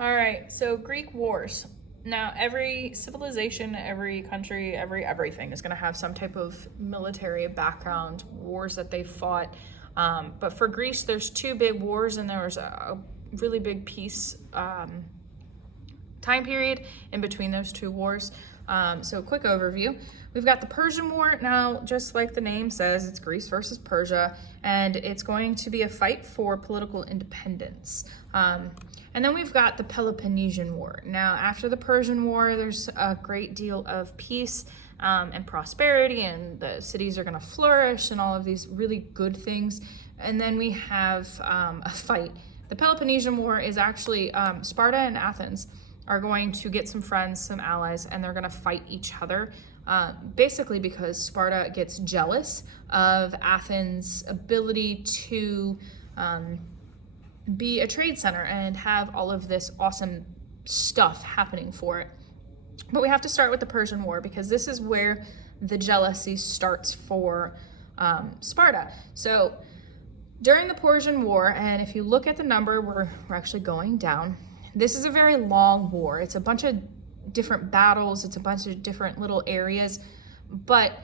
All right, so Greek wars. Now, every civilization, every country, everything is going to have some type of military background, wars that they fought. But for Greece, there's two big wars, and there was a really big peace time period in between those two wars. So, a quick overview. We've got the Persian War. Now, just like the name says, it's Greece versus Persia, and it's going to be a fight for political independence. And then we've got the Peloponnesian War. Now, after the Persian War, there's a great deal of peace and prosperity, and the cities are going to flourish and all of these really good things. And then we have a fight. The Peloponnesian War is actually Sparta and Athens are going to get some friends, some allies, and they're going to fight each other. Basically because Sparta gets jealous of Athens' ability to be a trade center and have all of this awesome stuff happening for it. But we have to start with the Persian War because this is where the jealousy starts for Sparta. So during the Persian War, and if you look at the number, we're actually going down. This is a very long war. It's a bunch of different battles. It's a bunch of different little areas. But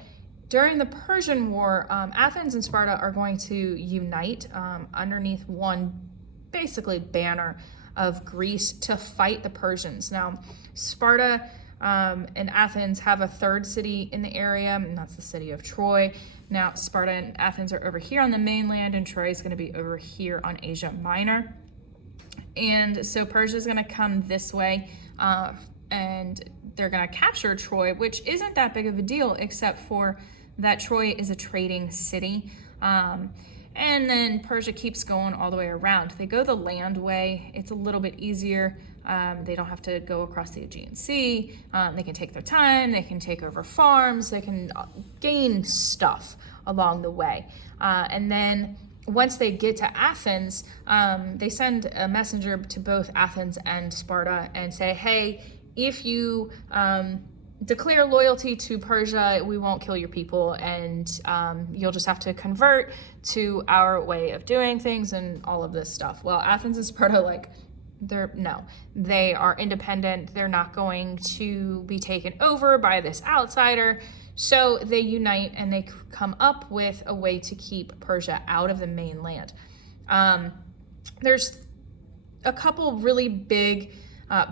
during the Persian War, Athens and Sparta are going to unite underneath one basically banner of Greece to fight the Persians. Now, Sparta and Athens have a third city in the area, and that's the city of Troy. Now, Sparta and Athens are over here on the mainland, and Troy is going to be over here on Asia Minor. And so Persia is going to come this way, and they're going to capture Troy, which isn't that big of a deal, except for that Troy is a trading city. And then Persia keeps going all the way around. They go the land way. It's a little bit easier. They don't have to go across the Aegean Sea. They can take their time. They can take over farms. They can gain stuff along the way. And then once they get to Athens, they send a messenger to both Athens and Sparta and say, hey, if you declare loyalty to Persia, we won't kill your people, and you'll just have to convert to our way of doing things and all of this stuff. Well, Athens and Sparta, they are independent. They're not going to be taken over by this outsider. So they unite and they come up with a way to keep Persia out of the mainland. There's a couple really big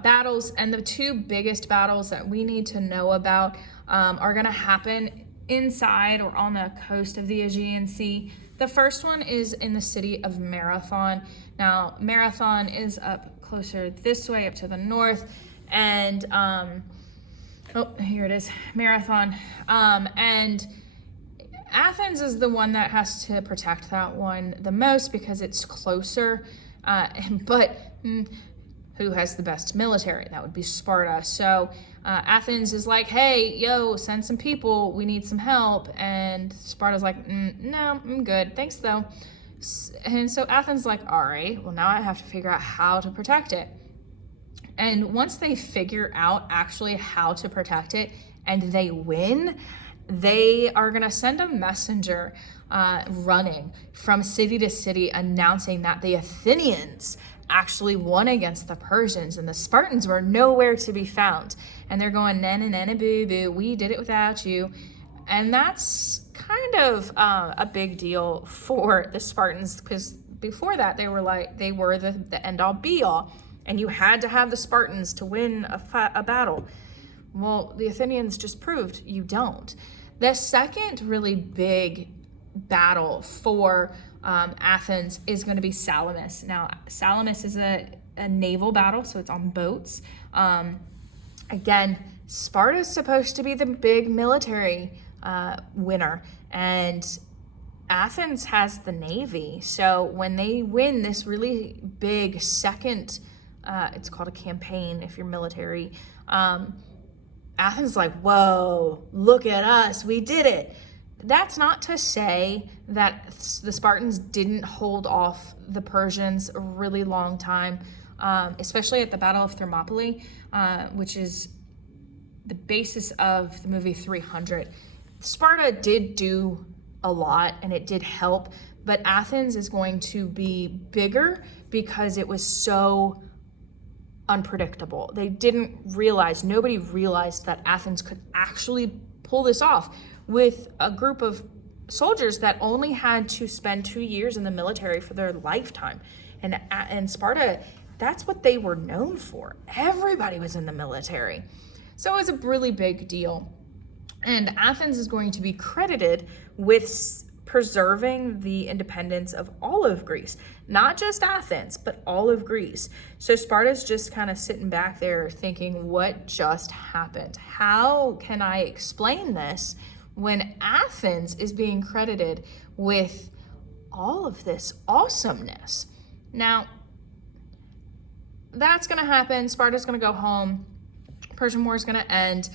battles, and the two biggest battles that we need to know about are going to happen inside or on the coast of the Aegean Sea. The first one is in the city of Marathon. Now, Marathon is up closer this way, up to the north, and here it is, Marathon. And Athens is the one that has to protect that one the most because it's closer, but who has the best military? That would be Sparta. So Athens is like, hey, yo, send some people. We need some help. And Sparta's like, no, I'm good. Thanks, though. And so Athens is like, all right, well, now I have to figure out how to protect it. And once they figure out actually how to protect it and they win, they are going to send a messenger running from city to city announcing that the Athenians actually won against the Persians and the Spartans were nowhere to be found. And they're going, nana, nana, boo, boo, we did it without you. And that's kind of a big deal for the Spartans because before that they were the end all be all. And you had to have the Spartans to win a battle. Well, the Athenians just proved you don't. The second really big battle for Athens is going to be Salamis. Now, Salamis is a naval battle, so it's on boats. Again, Sparta is supposed to be the big military winner, and Athens has the navy. So when they win this really big second, it's called a campaign if you're military, Athens is like, whoa, look at us, we did it. That's not to say that the Spartans didn't hold off the Persians a really long time, especially at the Battle of Thermopylae, which is the basis of the movie 300. Sparta did do a lot and it did help, but Athens is going to be bigger because it was so unpredictable. Nobody realized that Athens could actually pull this off with a group of soldiers that only had to spend 2 years in the military for their lifetime. And Sparta, that's what they were known for. Everybody was in the military. So it was a really big deal. And Athens is going to be credited with preserving the independence of all of Greece, not just Athens, but all of Greece. So Sparta's just kind of sitting back there thinking, what just happened? How can I explain this when Athens is being credited with all of this awesomeness? Now, that's going to happen. Sparta's going to go home. Persian War is going to end.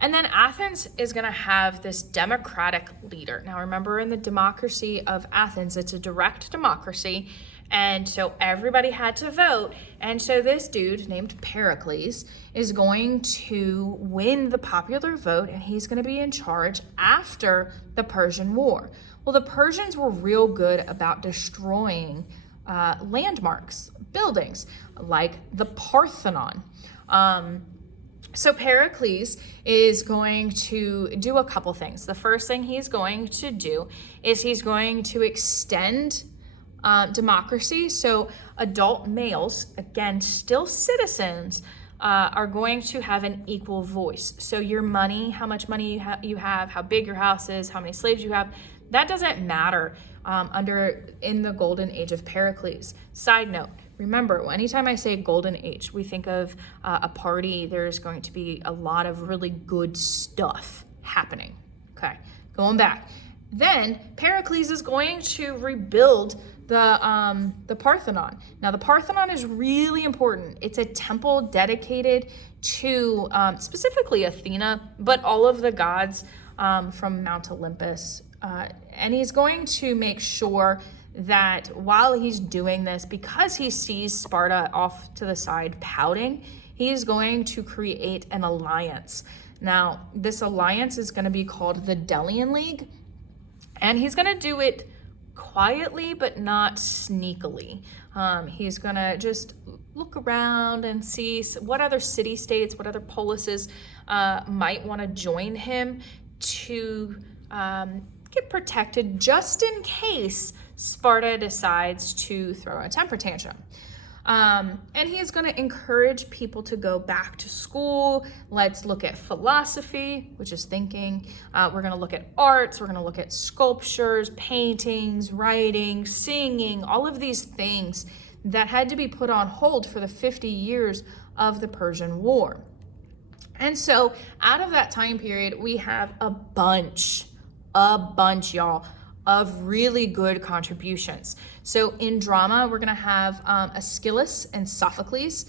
And then Athens is going to have this democratic leader. Now, remember, in the democracy of Athens, it's a direct democracy. And so everybody had to vote. And so this dude named Pericles is going to win the popular vote, and he's going to be in charge after the Persian War. Well, the Persians were real good about destroying landmarks, buildings, like the Parthenon. So Pericles is going to do a couple things. The first thing he's going to do is he's going to extend democracy. So adult males, again, still citizens, are going to have an equal voice. So your money, how much money you have, how big your house is, how many slaves you have, that doesn't matter in the golden age of Pericles. Side note, remember, anytime I say golden age, we think of a party. There's going to be a lot of really good stuff happening. Okay, going back. Then Pericles is going to rebuild the Parthenon. Now, the Parthenon is really important. It's a temple dedicated to specifically Athena, but all of the gods from Mount Olympus. And he's going to make sure that while he's doing this, because he sees Sparta off to the side pouting, he's going to create an alliance. Now, this alliance is going to be called the Delian League, and he's going to do it quietly but not sneakily. He's going to just look around and see what other city-states, what other polises might want to join him to get protected just in case Sparta decides to throw a temper tantrum. And he is going to encourage people to go back to school. Let's look at philosophy, which is thinking. We're going to look at arts. We're going to look at sculptures, paintings, writing, singing, all of these things that had to be put on hold for the 50 years of the Persian War. And so out of that time period, we have a bunch, y'all, of really good contributions. So in drama, we're going to have Aeschylus and Sophocles.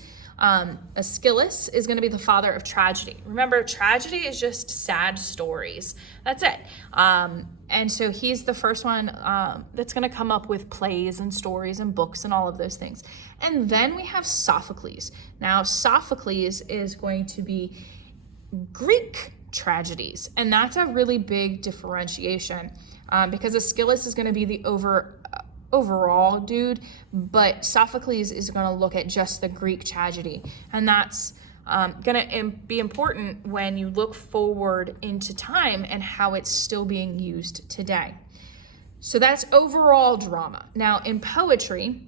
Aeschylus is going to be the father of tragedy. Remember, tragedy is just sad stories. That's it. And so he's the first one that's going to come up with plays and stories and books and all of those things. And then we have Sophocles. Now, Sophocles is going to be Greek tragedies, and that's a really big differentiation because Aeschylus is going to be the overall dude, but Sophocles is going to look at just the Greek tragedy, and that's going to be important when you look forward into time and how it's still being used today. So that's overall drama. Now in poetry,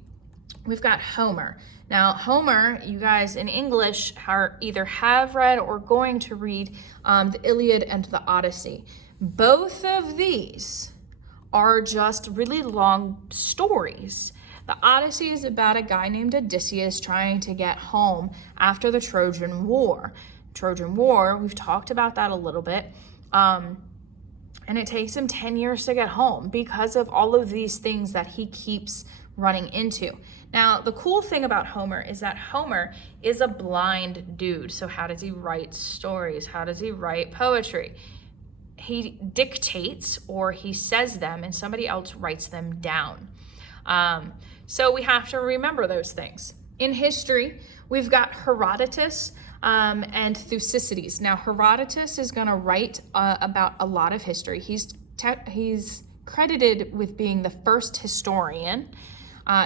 we've got Homer. Now, Homer, you guys in English are either have read or going to read the Iliad and the Odyssey. Both of these are just really long stories. The Odyssey is about a guy named Odysseus trying to get home after the Trojan War. Trojan War, we've talked about that a little bit. And it takes him 10 years to get home because of all of these things that he keeps running into. Now, the cool thing about Homer is that Homer is a blind dude. So how does he write stories? How does he write poetry? He dictates or he says them and somebody else writes them down. So we have to remember those things. In history, we've got Herodotus and Thucydides. Now, Herodotus is going to write about a lot of history. He's credited with being the first historian.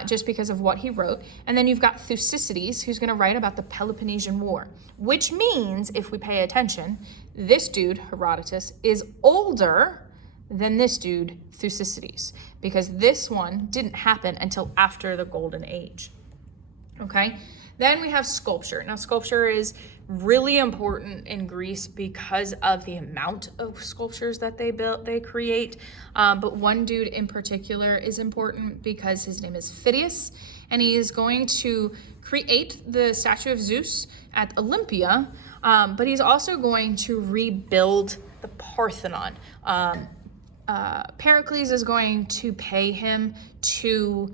just because of what he wrote. And then you've got Thucydides, who's going to write about the Peloponnesian War, which means, if we pay attention, this dude, Herodotus, is older than this dude, Thucydides, because this one didn't happen until after the Golden Age. Okay? Then we have sculpture. Now, sculpture is really important in Greece because of the amount of sculptures that they create. But one dude in particular is important because his name is Phidias, and he is going to create the statue of Zeus at Olympia, but he's also going to rebuild the Parthenon. Pericles is going to pay him to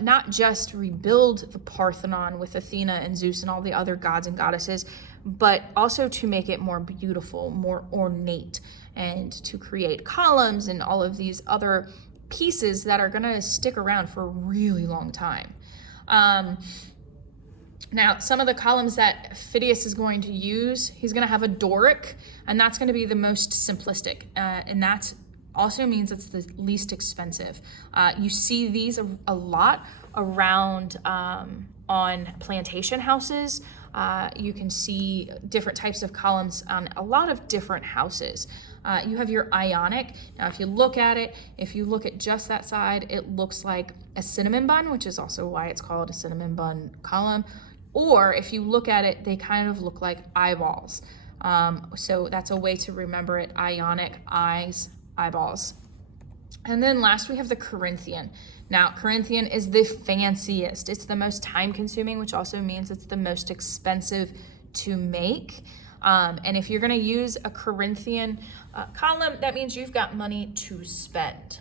not just rebuild the Parthenon with Athena and Zeus and all the other gods and goddesses, but also to make it more beautiful, more ornate, and to create columns and all of these other pieces that are going to stick around for a really long time. Now, some of the columns that Phidias is going to use, he's going to have a Doric, and that's going to be the most simplistic, and that's also means it's the least expensive. You see these a lot around on plantation houses. You can see different types of columns on a lot of different houses. You have your Ionic. Now, if you look at it, if you look at just that side, it looks like a cinnamon bun, which is also why it's called a cinnamon bun column. Or if you look at it, they kind of look like eyeballs. So that's a way to remember it. Ionic, eyes, eyeballs. And then last we have the Corinthian. Now, Corinthian is the fanciest. It's the most time consuming, which also means it's the most expensive to make. And if you're going to use a Corinthian column, that means you've got money to spend.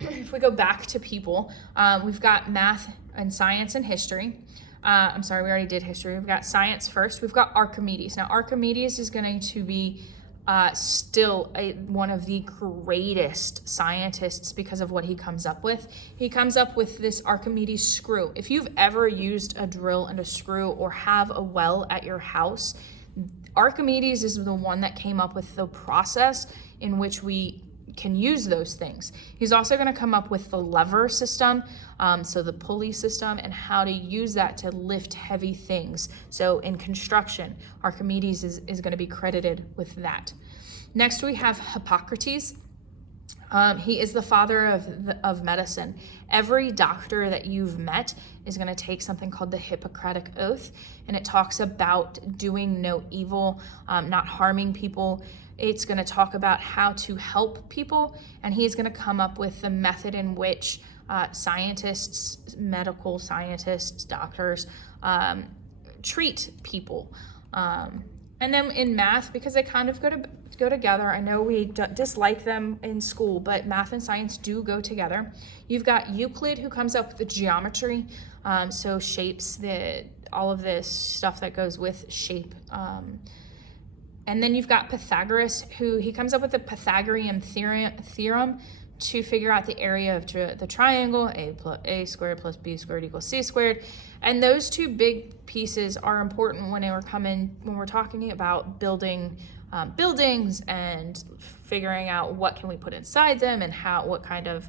If we go back to people, we've got math and science and history. I'm sorry, we already did history. We've got science first. We've got Archimedes. Now, Archimedes is going to be still one of the greatest scientists because of what he comes up with. He comes up with this Archimedes screw. If you've ever used a drill and a screw or have a well at your house, Archimedes is the one that came up with the process in which we can use those things. He's also going to come up with the lever system, so the pulley system, and how to use that to lift heavy things. So in construction, Archimedes is going to be credited with that. Next, we have Hippocrates. He is the father of medicine. Every doctor that you've met is going to take something called the Hippocratic Oath, and it talks about doing no evil, not harming people. It's going to talk about how to help people, and he's going to come up with the method in which scientists, medical scientists, doctors treat people. And then in math, because they kind of go together, I know we dislike them in school, but math and science do go together. You've got Euclid, who comes up with the geometry, so shapes, all of this stuff that goes with shape. And then you've got Pythagoras, who he comes up with the Pythagorean theorem to figure out the area of the triangle, a squared plus b squared equals c squared. And those two big pieces are important when we're talking about building buildings and figuring out what can we put inside them and what kind of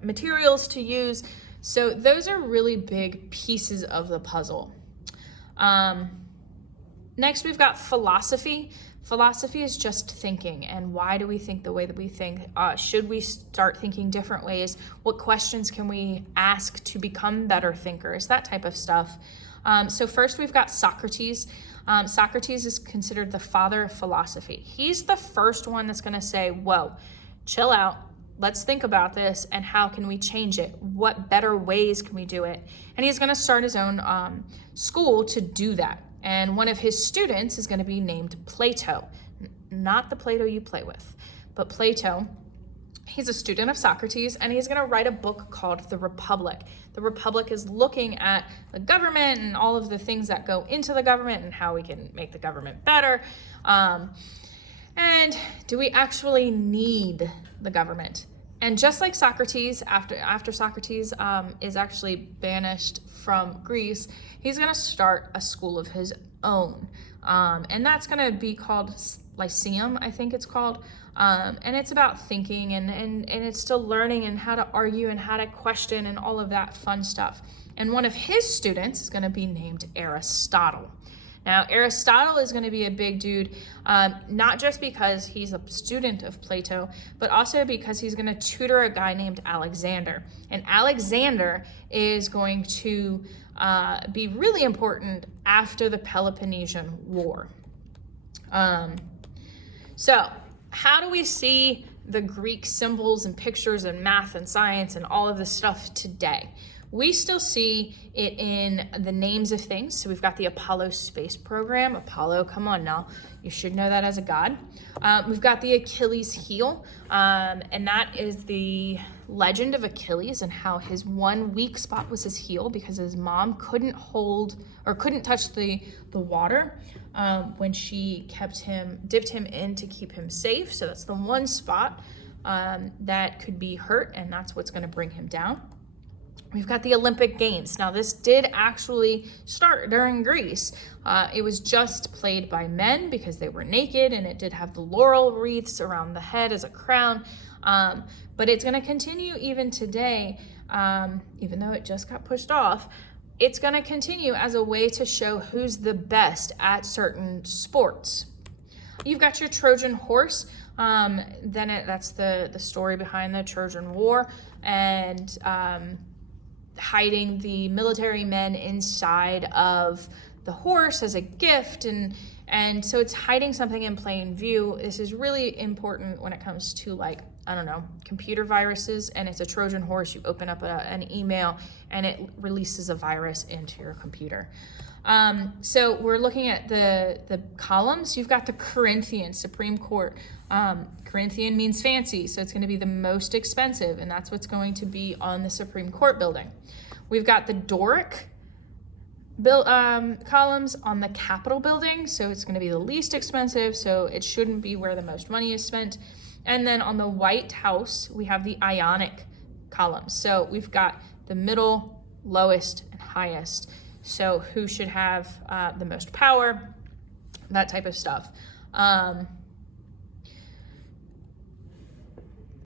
materials to use. So those are really big pieces of the puzzle. Next, we've got philosophy. Philosophy is just thinking, and why do we think the way that we think? Should we start thinking different ways? What questions can we ask to become better thinkers? That type of stuff. So first, we've got Socrates. Socrates is considered the father of philosophy. He's the first one that's going to say, whoa, chill out. Let's think about this, and how can we change it? What better ways can we do it? And he's going to start his own school to do that. And one of his students is going to be named Plato. Not the Plato you play with, but Plato. He's a student of Socrates, and he's going to write a book called The Republic. The Republic is looking at the government and all of the things that go into the government and how we can make the government better. And do we actually need the government? And just like Socrates, after Socrates is actually banished from Greece, he's going to start a school of his own. And that's going to be called Lyceum, I think it's called. And it's about thinking and it's still learning and how to argue and how to question and all of that fun stuff. And one of his students is going to be named Aristotle. Now, Aristotle is going to be a big dude, not just because he's a student of Plato, but also because he's going to tutor a guy named Alexander. And Alexander is going to be really important after the Peloponnesian War. So, how do we see the Greek symbols and pictures and math and science and all of this stuff today? We still see it in the names of things. So we've got the Apollo space program. Apollo, come on now. You should know that as a god. We've got the Achilles heel, and that is the legend of Achilles and how his one weak spot was his heel because his mom couldn't touch the water when she dipped him in to keep him safe. So that's the one spot that could be hurt, and that's what's going to bring him down. We've got the Olympic Games. Now, this did actually start during Greece. It was just played by men because they were naked, and it did have the laurel wreaths around the head as a crown. But it's going to continue even today, even though it just got pushed off. It's going to continue as a way to show who's the best at certain sports. You've got your Trojan horse. That's the story behind the Trojan War, and hiding the military men inside of the horse as a gift, and so it's hiding something in plain view. This is really important when it comes to, like, I don't know, computer viruses, and it's a Trojan horse. You open up an email and it releases a virus into your computer. So we're looking at the columns. You've got the Corinthian Supreme Court. Corinthian means fancy, so it's going to be the most expensive, and that's what's going to be on the Supreme Court building. We've got the Doric columns on the Capitol building, so it's going to be the least expensive, so it shouldn't be where the most money is spent. And then on the White House, we have the Ionic columns. So we've got the middle, lowest, and highest. So who should have the most power, that type of stuff.